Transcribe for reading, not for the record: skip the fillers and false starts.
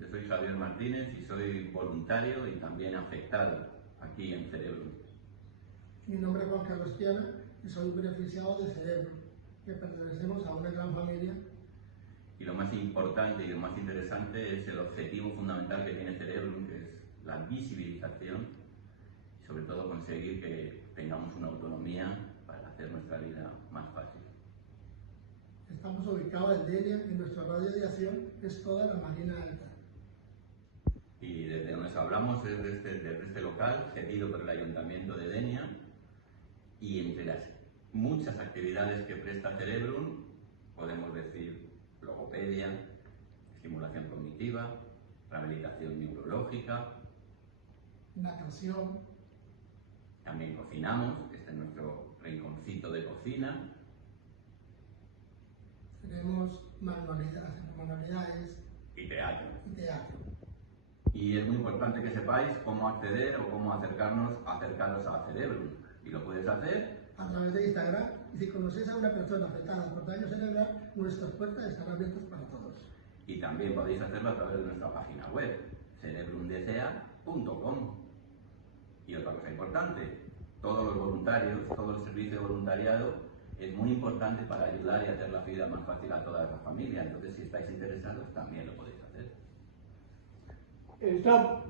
yo soy Javier Martínez y soy voluntario y también afectado aquí en Cerebrum. Mi nombre es Juan Carlos Piana y soy un beneficiado de Cerebrum, que pertenecemos a una gran familia. Y lo más importante y lo más interesante es el objetivo fundamental que tiene Cerebrum, que es la visibilización y sobre todo conseguir que tengamos una autonomía para hacer nuestra vida más fácil. Estamos ubicados en Denia y nuestro radio de acción es toda la Marina Alta. Y desde donde os hablamos es desde este local, cedido por el Ayuntamiento de Denia, y entre las muchas actividades que presta Cerebrum, podemos decir logopedia, estimulación cognitiva, rehabilitación neurológica, Natación. También cocinamos, este es nuestro rinconcito de cocina. Tenemos manualidades Y teatro. y Y es muy importante que sepáis cómo acceder o cómo acercaros a Cerebrum. Y lo puedes hacer a través de Instagram, y si conocéis a una persona afectada por daño cerebral, nuestras puertas están abiertas para todos. y también podéis hacerlo a través de nuestra página web, cerebrumdca.com. Y otra cosa importante, todos los voluntarios, todo el servicio de voluntariado es muy importante para ayudar y hacer la vida más fácil a toda la familia. Entonces, si estáis interesados, también lo podéis hacer. Stop.